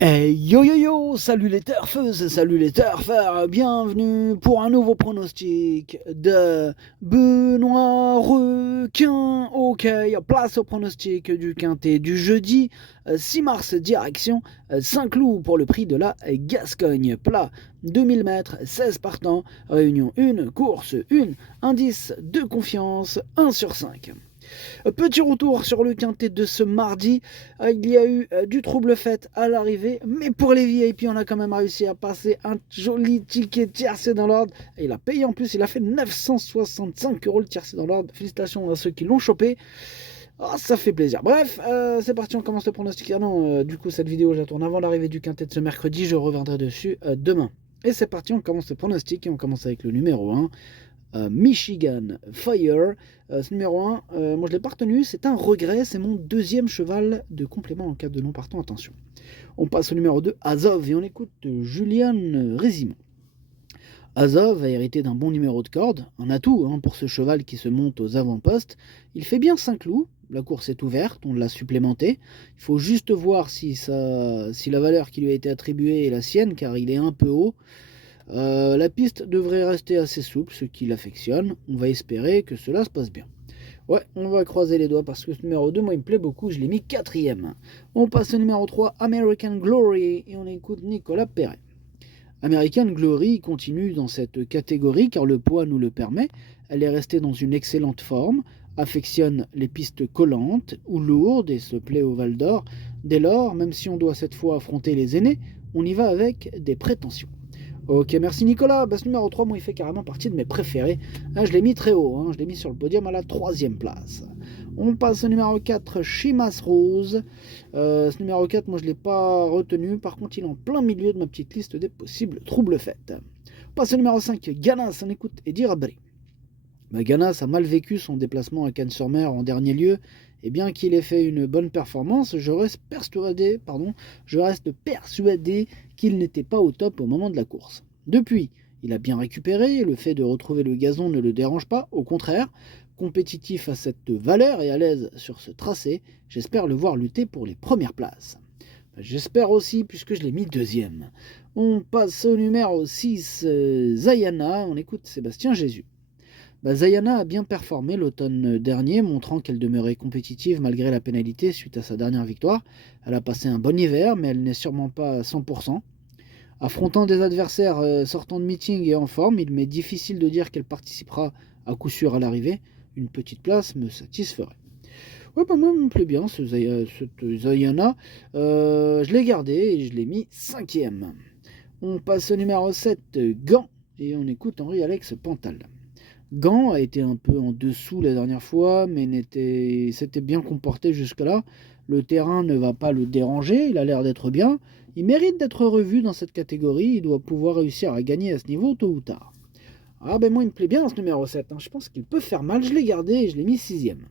Hey yo yo yo, salut les turfeuses, salut les turfeurs, bienvenue pour un nouveau pronostic de Benoît Requin. Ok, place au pronostic du quintet du jeudi 6 mars, direction Saint-Cloud pour le prix de la Gascogne. Plat 2000 mètres, 16 partants, réunion 1, course 1, indice de confiance 1 sur 5. Petit retour sur le quintet de ce mardi. Il y a eu du trouble fait à l'arrivée, mais pour les VIP, on a quand même réussi à passer un joli ticket tiercé dans l'ordre. Il a payé en plus, il a fait 965 € le tiercé dans l'ordre. Félicitations à ceux qui l'ont chopé. Oh, ça fait plaisir. Bref, c'est parti, on commence le pronostic. Ah non, du coup, cette vidéo, je la tourne avant l'arrivée du quintet de ce mercredi. Je reviendrai dessus demain. Et c'est parti, on commence le pronostic et on commence avec le numéro 1. Michigan Fire. Ce numéro 1, moi je l'ai pas retenu, c'est un regret, c'est mon deuxième cheval de complément en cas de non partant, attention. On passe au numéro 2, Azov, et on écoute Julian Rézimond. Azov a hérité d'un bon numéro de corde, un atout pour ce cheval qui se monte aux avant-postes. Il fait bien 5 loups, la course est ouverte, on l'a supplémenté. Il faut juste voir si la valeur qui lui a été attribuée est la sienne, car il est un peu haut. La piste devrait rester assez souple, ce qui l'affectionne. On va espérer que cela se passe bien. Ouais, on va croiser les doigts parce que ce numéro 2, moi, il me plaît beaucoup. Je l'ai mis quatrième. On passe au numéro 3, American Glory, et on écoute Nicolas Perret. American Glory continue dans cette catégorie car le poids nous le permet. Elle est restée dans une excellente forme, affectionne les pistes collantes ou lourdes et se plaît au Val d'Or. Dès lors, même si on doit cette fois affronter les aînés, on y va avec des prétentions. Ok, merci Nicolas. Ce numéro 3, moi, il fait carrément partie de mes préférés. Je l'ai mis très haut, je l'ai mis sur le podium à la troisième place. On passe au numéro 4, Chimas Rose. Ce numéro 4, moi, je ne l'ai pas retenu. Par contre, il est en plein milieu de ma petite liste des possibles troubles faits. On passe au numéro 5, Ganas. On écoute Eddie Rabri. Ganas a mal vécu son déplacement à Cannes-sur-Mer en dernier lieu. Et bien qu'il ait fait une bonne performance, je reste persuadé qu'il n'était pas au top au moment de la course. Depuis, il a bien récupéré, le fait de retrouver le gazon ne le dérange pas, au contraire, compétitif à cette valeur et à l'aise sur ce tracé, j'espère le voir lutter pour les premières places. J'espère aussi, puisque je l'ai mis deuxième. On passe au numéro 6, Zayana, on écoute Sébastien Jésus. Zayana a bien performé l'automne dernier, montrant qu'elle demeurait compétitive malgré la pénalité suite à sa dernière victoire. Elle a passé un bon hiver, mais elle n'est sûrement pas à 100%. Affrontant des adversaires sortant de meeting et en forme, il m'est difficile de dire qu'elle participera à coup sûr à l'arrivée. Une petite place me satisferait. Ouais, moi, il me plaît bien cette Zayana. Je l'ai gardé et je l'ai mis cinquième. On passe au numéro 7, Gant, et on écoute Henri-Alex Pantal. Gant a été un peu en dessous la dernière fois, mais s'était bien comporté jusque-là. Le terrain ne va pas le déranger, il a l'air d'être bien. Il mérite d'être revu dans cette catégorie, il doit pouvoir réussir à gagner à ce niveau tôt ou tard. Moi il me plaît bien ce numéro 7, je pense qu'il peut faire mal, je l'ai gardé et je l'ai mis sixième.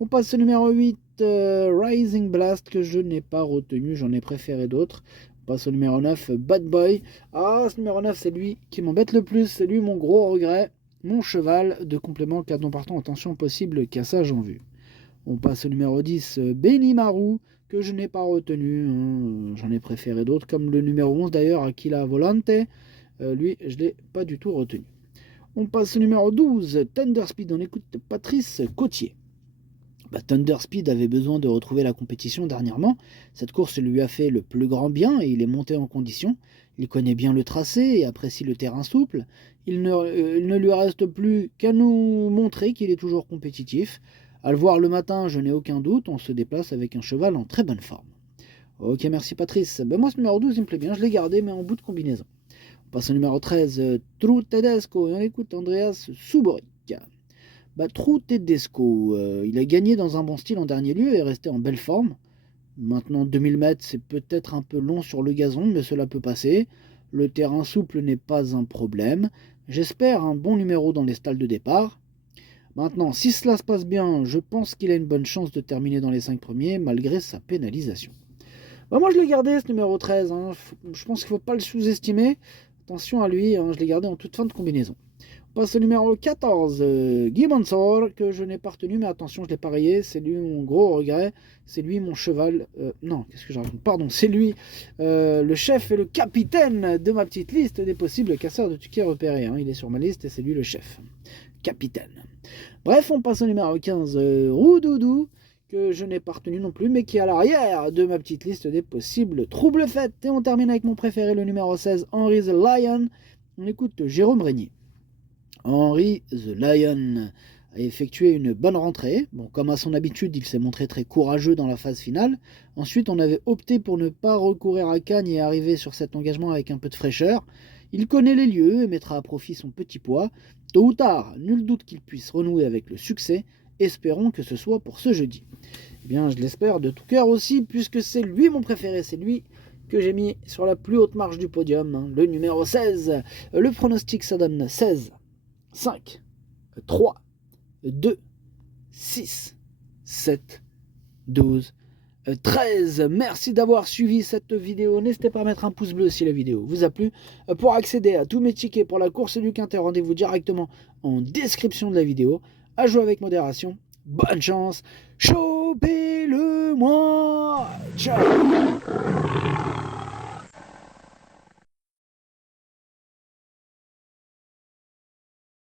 On passe au numéro 8, Rising Blast, que je n'ai pas retenu, j'en ai préféré d'autres. On passe au numéro 9, Bad Boy. Ce numéro 9, c'est lui qui m'embête le plus, c'est lui mon gros regret. Mon cheval de complément cadeau partant, attention possible cassage en vue. On passe au numéro 10, Benimaru, que je n'ai pas retenu. J'en ai préféré d'autres, comme le numéro 11 d'ailleurs, Aquila Volante. Lui, je ne l'ai pas du tout retenu. On passe au numéro 12, Thunder Speed. On écoute Patrice Cotier. Thunder Speed avait besoin de retrouver la compétition dernièrement. Cette course lui a fait le plus grand bien et il est monté en condition. Il connaît bien le tracé et apprécie le terrain souple. Il ne lui reste plus qu'à nous montrer qu'il est toujours compétitif. À le voir le matin, je n'ai aucun doute, on se déplace avec un cheval en très bonne forme. Ok, merci Patrice. Moi, ce numéro 12, il me plaît bien, je l'ai gardé, mais en bout de combinaison. On passe au numéro 13, True Tedesco, et on écoute Andreas Suboric. True Tedesco, il a gagné dans un bon style en dernier lieu et est resté en belle forme. Maintenant, 2000 mètres, c'est peut-être un peu long sur le gazon, mais cela peut passer. Le terrain souple n'est pas un problème. J'espère un bon numéro dans les stalles de départ. Maintenant, si cela se passe bien, je pense qu'il a une bonne chance de terminer dans les 5 premiers, malgré sa pénalisation. Moi, je l'ai gardé, ce numéro 13. Je pense qu'il ne faut pas le sous-estimer. Attention à lui, je l'ai gardé en toute fin de combinaison. passe au numéro 14, Guy Mansour, que je n'ai pas retenu, mais attention, je l'ai parié, c'est lui mon gros regret, c'est lui mon cheval, non, qu'est-ce que je raconte, pardon, c'est lui le chef et le capitaine de ma petite liste des possibles casseurs de tickets repérés, hein. Il est sur ma liste et c'est lui le chef, capitaine. Bref, on passe au numéro 15, Roudoudou, que je n'ai pas retenu non plus, mais qui est à l'arrière de ma petite liste des possibles troubles faits. Et on termine avec mon préféré, le numéro 16, Henry the Lion. On écoute Jérôme Régnier. Henry the Lion a effectué une bonne rentrée. Bon, comme à son habitude, il s'est montré très courageux dans la phase finale. Ensuite, on avait opté pour ne pas recourir à Cagnes et arriver sur cet engagement avec un peu de fraîcheur. Il connaît les lieux et mettra à profit son petit poids. Tôt ou tard, nul doute qu'il puisse renouer avec le succès. Espérons que ce soit pour ce jeudi. Eh bien, je l'espère de tout cœur aussi, puisque c'est lui mon préféré, c'est lui que j'ai mis sur la plus haute marche du podium, hein, le numéro 16. Le pronostic, ça donne 16, 5, 3, 2, 6, 7, 12, 13. Merci d'avoir suivi cette vidéo. N'hésitez pas à mettre un pouce bleu si la vidéo vous a plu. Pour accéder à tous mes tickets pour la course du Quintet, rendez-vous directement en description de la vidéo. À jouer avec modération. Bonne chance. Chopez-le-moi. Ciao.